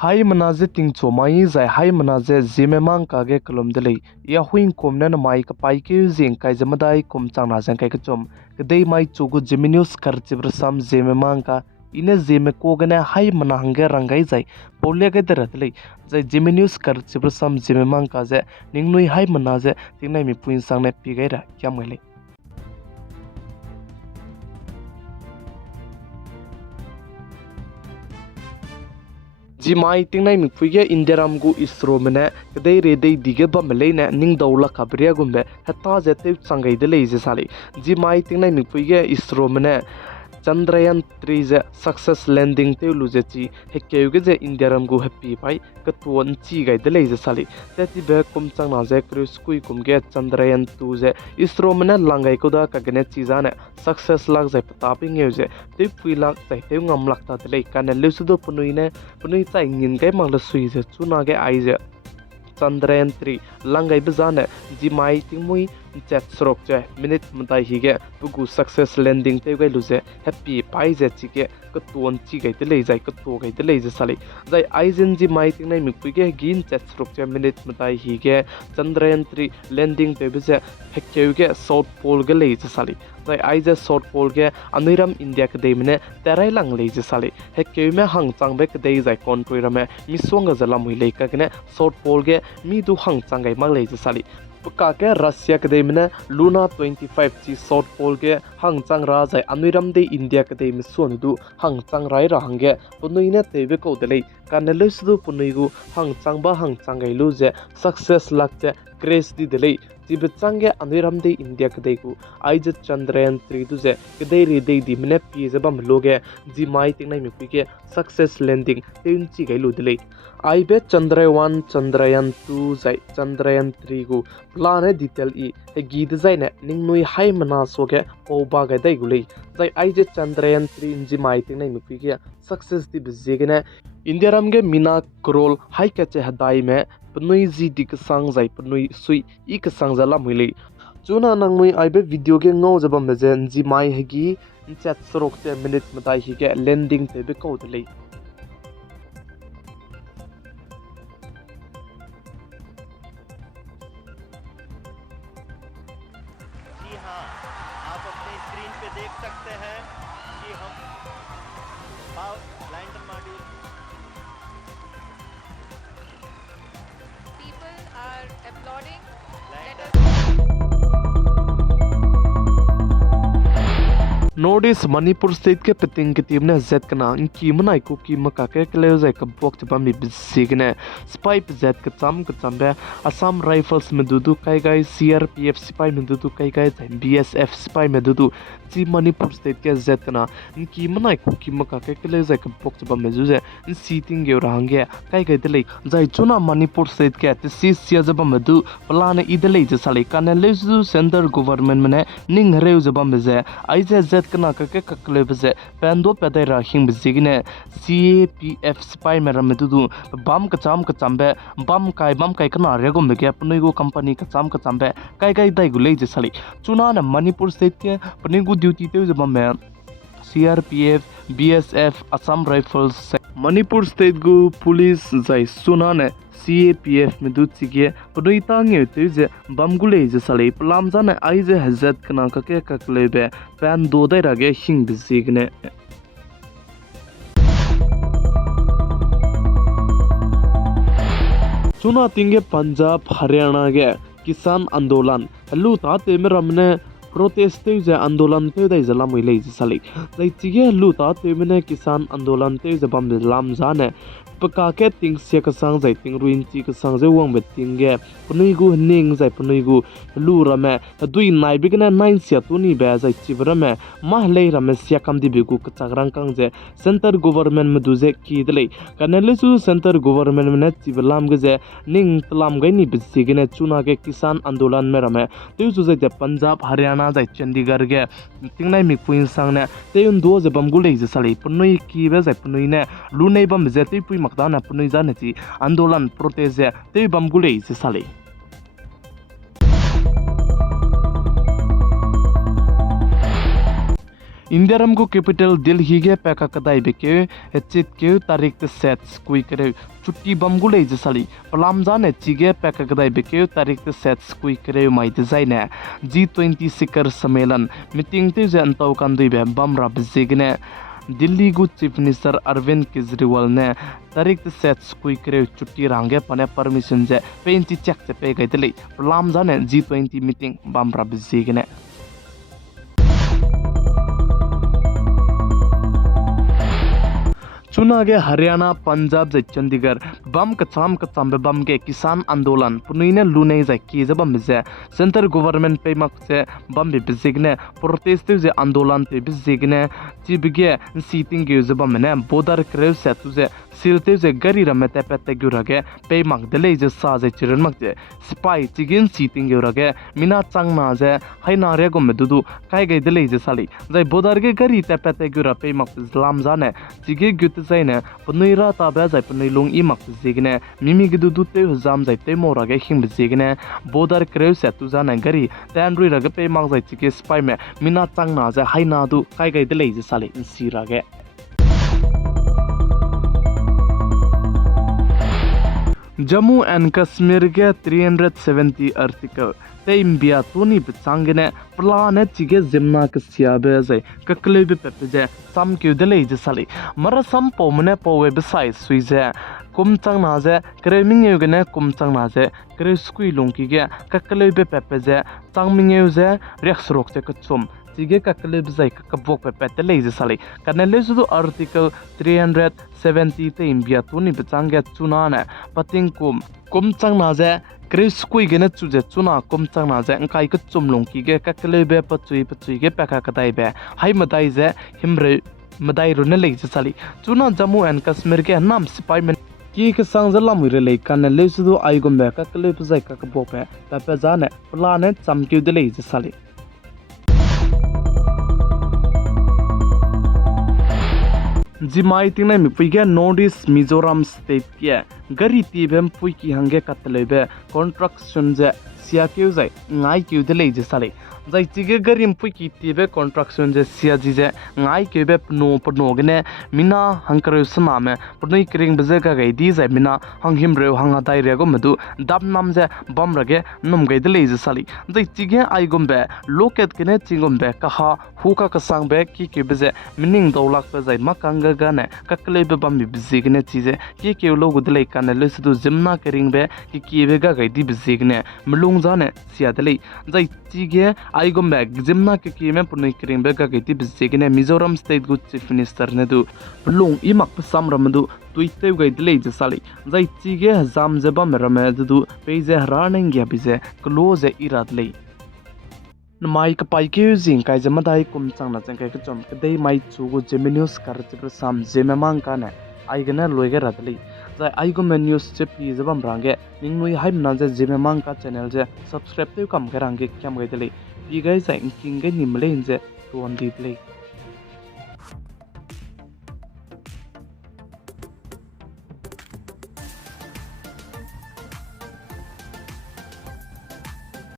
Hai manaze ting chomai zai hai manaze zeme mang kage kolom delei ya huing komna na mai ka pai ke zeng kai jamadai kom chang na jang kai ka chom kedai mai chugu geminius kar chibra sam zeme mang ka ine zeme ko gana hai mana hange rangai zai polle ga deratlei zai geminius kar chibra sam zeme mang ka ze ningnui hai manaze tingnai mi puin sang na pi gai ra kyam ngai Zimai tingnai mi puige indiaram gu isro mena kadai re dei dige ba melei na ning dawla kabria gumbe hatta jete sangai de leije sali Zimai tingnai mi puige isro mena Chandrayaan 3 je success landing te luje chi hekkeuge je indiaram gu happy pai ka tuon chi gai de leije sali teti be kum chang na je cruise kui kum ge Chandrayaan 2 je isro mena langai ko da ka gene chi jane success lag je taping ye je te pui lak tai te ngam lak ta le kan le su do punui chai ngin gai mang la sui je chuna ge ai je Chandrayaan 3 langai bezane Zimai tingmui chat srok je minute mtai hige pugu success landing te gai luze happy pai je chike ka tuon chi gai te lei jai ka to gai te lei je sali jai aizen Zimai tingnai mi puige gin chat srok je minute mtai hige Chandrayaan 3 landing te beze hekkeuge south pole ge lei je sali jai aije south pole ge anuiram india ke deimne terai lang lei je sali hekkeume hang changbe ke dei jai country rame miswanga jala mui lei ka gene south pole ge mi du hang changai mang lei je sali ka ke Russia ke deimne Luna 25 chi south pole ke hang chang ra jai anuiram de India ke deim suan du hang chang rai ra hange punui ne tebe ko delei kanele su punui gu hang chang ba hang changai lu je success lak je grace di delei jibe change anuiram de India ke dei gu aije Chandrayaan 3 du je ke dei ri dei di mne pi je bam loge Zimai tingnai mi pi ke success landing teun chi gai lu delei aibe Chandrayaan 2 zai Chandrayaan 3 gu plan detail i he gid zai ne ningnui hai mana soge oba ga dai gulei zai aije Chandrayaan 3 Zimai tingnai mi pi ke success di bezegene indiaram ge mina krol hai ka che hadai me pnui ji dik sang zai pnui sui ik sang jala muilei chuna nangmui aibe video ge ngau jaba mejen Zimai hegi chat sorok te minute matai hi ge landing te be ko delei जी हाँ, आप अपने screen पे देख सकते हैं कि हम lander module People are applauding. Let us Nordis Manipur state ke peting ke team ne z kana ki manai ko ki maka ke kle zai ka bok chapa mi bisigne spy z ka cham be Assam rifles me dudu kai gai CRPF spy me dudu kai gai BSF spy me dudu ji Manipur state ke z kana ki manai ko ki maka ke kle zai ka bok chapa me juze seating ge range kai gai delei zai chuna Manipur state ke te si sia jaba me du plan idelei je sale kan le zu center government mane ning reu jaba me je ai je kana ka ke kakle bze pando pedai ra hing bzigine CAPF spy mera medu bam ka cham be bam kai kana rego me ke apni go company ka cham be kai dai gu lei je sali chuna na Manipur state ke apni go duty te jaba me CRPF BSF Assam rifles Manipur state go police jai suna ne CAPF में दूध चिके पडोई तांगे ते जे बमगुले जे सले पलाम जाने आई जे हजत कना कके ककले बे pan दो दे रगे हिंग बिजिगने चुना तिंगे पंजाब हरियाणा के किसान आंदोलन हल्लू ताते में रमने प्रोटेस्ट जे आंदोलन ते दai जला मुइले जे सले दai चिगे हल्लू ताते में किसान आंदोलन ते जे बम लाम जाने paka ke ting sia ka sang zai ting ruin chi ka sang zai wang bet ting ge punui gu ning zai punui gu lu ra me dui nai bigna 9 sia tu ni ba zai chi bra me ma lei ra me sia kam di bigu ka chagrang kang je center government me du je ki delei kanele su center government me chi blam ge je ning tlam gai ni bisi ge ne chuna ge kisan आंदोलन me ra me tu su zai Punjab Haryana zai Chandigarh ge ting nai mi puin sang ne te un do je bam gu lei je sali punui ki be zai punui ne lu nei bam je te pui makdana punui jane chi आंदोलन protest je te bam gu lei je sali India को capital Delhi के पैका कदाई बेके चित के तारीख ते set स्कुई करे छुट्टी बमगु ले जसली पलामजा ने चिगे पैका कदाई बेके तारीख ते सेट स्कुई करे माइ डिजाइन G20 शिखर सम्मेलन मीटिंग ते जे अंतौ कंदुई बे बमरा बजेगने दिल्ली गु चीफ मिनिस्टर अरविंद केजरीवाल ने तारीख ते सेट स्कुई करे छुट्टी रांगे पने परमिशन जे पेंची चेक से पे गई दिल्ली पलामजा ने G20 मीटिंग बमरा बजेगने चुनागे हरियाणा पंजाब जै चंडीगढ़ बम कचाम बे बम के किसान आंदोलन पुनैने लुनै जै केजे बम जे सेंटर गवर्नमेंट पे मक से बम बे बिजिगने प्रोटेस्ट जे आंदोलन ते बिजिगने चिबगे सीटिंग के जे बम ने बॉर्डर क्रेव से तुजे सिलते जे गरी रमते पेते गुरगे पे मक दले जे सा जे चिरन मक जे स्पाई चिगिन सीटिंग गुरगे मिना चांगना जे हाइना रे गम दुदु काय गै दले जे साली जै बॉर्डर के गरी ते पेते गुरा पे मक इस्लाम जाने चिगे गुत जाइने पनुइरा ताबे जाय पनुइलुंग इ मक जिगने मिमि गिदु दुते हुजाम जायते मोरागे हिंग जिगने बॉर्डर क्रेव से तु जाने गरी तैनरुइ रगे पे मक जाय चिके स्पाई में मिना चांगना जे हाइना दु काय गै दले जे साली सिरागे जम्मू एंड कश्मीर के 370 आर्टिकल तेम बिया तोनी बिचांगने प्लान चिगे जिमना के सियाबे जै ककले बे पेपजे सम क्यू दले जे साली मरा सम पोमने पोवे बिसाइ सुइजे कुमचांग नाजे क्रेमिंग युगने कुमचांग नाजे क्रे स्कुई लोंकी गे ककले बे पेपजे चांगमिंग युजे रेक्स रोक से कचुम चिगे ककले बिजाइ कबोक पे पेते लेजे साली कनेले जुदु आर्टिकल 370 ते इंबिया तोनी बिचांगे चुनाने पतिंग कुमचांग नाजे क्रिस कुई गेने चुजे चुना कुमचांग नाजे अंकाई क चुमलों की गे ककले बे पचुई गे पैका कदाई बे हाई मदाई जे हिमरे मदाई रुने लेजे साली चुना जम्मू एंड कश्मीर के नाम सिपाई में की के सांग जला मुरे ले कनेले जुदु आइगुम बे ककले बिजाइ कबोक पे तपे जाने प्लाने चमक्यू दे लेजे साली जिमाई तिंगनाय मिपुइगे नॉर्थ ईस्ट मिजोरम स्टेट के गरी तीबेम पुइकी हंगे कतलेबे कंस्ट्रक्शन जे सियाकेउ जाय ngai किउ दले जे साले जाय चिगे गरी पुइकी तीबे कंस्ट्रक्शन जे सिया जिजे ngai केबे पनो गने मिना हंकरे सनामे पनोइ क्रिंग बजे का गई दी जाय मिना हंगिम रे हंगा दाइ रेगो मदु दाब नाम जे बम रगे नुम गई दले जे साली जाय चिगे आइगुम बे लोकेट कने चिंगुम बे कहा हुका कसंग बे की बजे मिनिंग दौलाक पे जाय मकांगा गाने ककले बे बम बिजिगने चीजे के लोग दले काने लसदु जिमना करिंग बे की बे गा गई दी बिजिगने मलुंग जाने सिया दले जाय चिगे आइगुम बे जिमना के में पुनइ करिंग बे गा गई दी बिजिगने मिजोरम स्टेट गु चीफ मिनिस्टर ने दु लुंग इमक समरमदु तुइते गई दले जे साली जाय चिगे हजाम जबा मेरमे दु पेजे हरानेंग गया बिजे क्लोज इराद ले माइ का पाइके जिंग काय जमा दाई कुम चांगना चंग काय चम कदे माइ चुगु जेमे न्यूज करचिब्र साम जेमे मांग काने आइगना लोइगे रदली जाय आइगो मे न्यूज चे पी जबम रांगे निंग नुइ हाइम ना जे जेमे मांग का चैनल जे सब्सक्राइब ते कम के रांगे क्याम गइदले पी गाइस किंग गे निमले इंजे तो अन दीपले